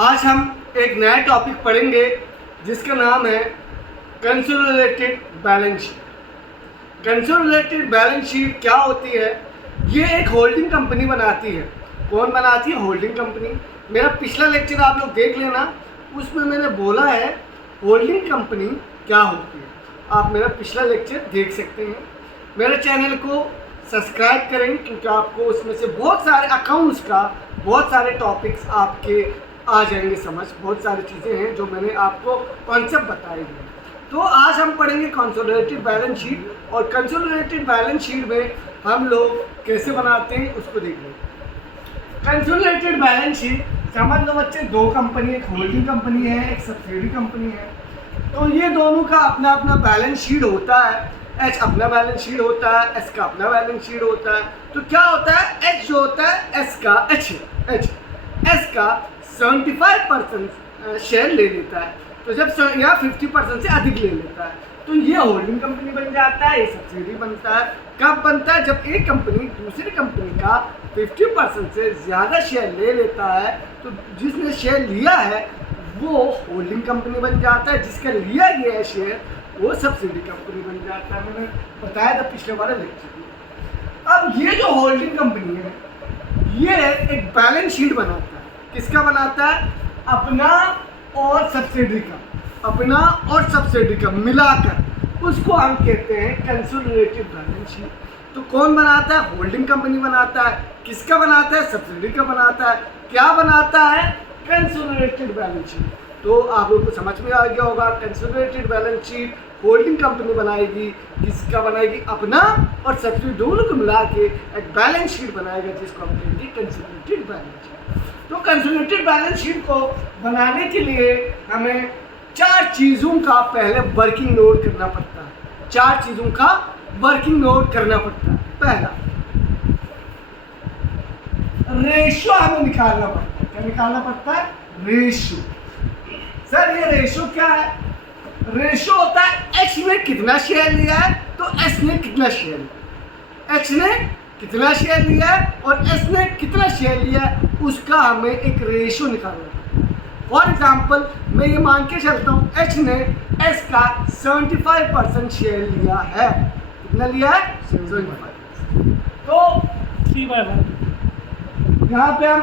आज हम एक नया टॉपिक पढ़ेंगे जिसका नाम है consolidated balance sheet. Consolidated balance sheet क्या होती है? ये एक होल्डिंग कंपनी बनाती है। कौन बनाती है? Holding company. मेरा पिछला लेक्चर आप लोग देख लेना, उसमें मैंने बोला है होल्डिंग कंपनी क्या होती है। आप मेरा पिछला लेक्चर देख सकते हैं। मेरे चैनल को सब्सक्राइब करें क्योंकि आपको उसमें से बहुत सारे अकाउंट्स का बहुत सारे टॉपिक्स आपके आ जाएंगे समझ। बहुत सारी चीज़ें हैं जो मैंने आपको कॉन्सेप्ट बताए हैं। तो आज हम पढ़ेंगे कंसोलिडेटेड बैलेंस शीट, और कंसोलिडेटेड बैलेंस शीट में हम लोग कैसे बनाते हैं उसको देख लेंगे। कंसोलिडेटेड बैलेंस शीट समझ लो बच्चे, दो कंपनी, एक होल्डिंग कंपनी है, एक सब्सिडियरी कंपनी है। तो ये दोनों का अपना अपना बैलेंस शीट होता है। एच अपना बैलेंस शीट होता है, एस का अपना बैलेंस शीट होता है। तो क्या होता है? एच जो होता है एस का एस का 75% शेयर ले लेता है, तो जब या 50% से अधिक ले लेता है तो ये होल्डिंग कंपनी बन जाता है, ये सब्सिडी बनता है। कब बनता है? जब एक कंपनी दूसरी कंपनी का 50% से ज़्यादा शेयर ले लेता है, तो जिसने शेयर लिया है वो होल्डिंग कंपनी बन जाता है, जिसका लिया गया है शेयर वो सब्सिडी कंपनी बन जाता है। मैंने बताया था पिछले वाले लेक्चर में। अब ये जो होल्डिंग कंपनी है ये एक बैलेंस शीट बनाता है। किसका बनाता है? अपना और सब्सिडी का, अपना और सब्सिडी का मिलाकर उसको हम कहते हैं कंसोलिडेटेड बैलेंस शीट। तो कौन बनाता है? होल्डिंग कंपनी बनाता है। किसका बनाता है? सब्सिडी का बनाता है। क्या बनाता है? Consolidated balance sheet. तो आप लोगों को समझ में आ गया होगा, consolidated balance sheet holding company बनाएगी। किसका बनाएगी? अपना और सब्सिडी दोनों को मिला के एक बैलेंस शीट बनाएगा, जिसको हम कहेंगे कंसोलिडेटेड बैलेंस शीट। तो कंसोलिडेटेड बैलेंस शीट को बनाने के लिए हमें 4 चीज़ों का पहले वर्किंग नोट करना पड़ता है। 4 चीज़ों का वर्किंग नोट करना पड़ता है। पहला, रेशियो हमें निकालना पड़ता है। क्या निकालना पड़ता है? रेशियो। सर ये रेशियो क्या है? रेशियो होता है एक्स ने कितना शेयर लिया है तो एस ने कितना शेयर लिया। एक्स ने कितना शेयर लिया है और एस ने कितना शेयर लिया है, उसका हमें एक रेशियो निकालना है। फॉर एग्जाम्पल मैं ये मान के चलता हूँ एच ने एस का 75% शेयर लिया है। कितना लिया है? 75%। तो 3/1 यहाँ पे हम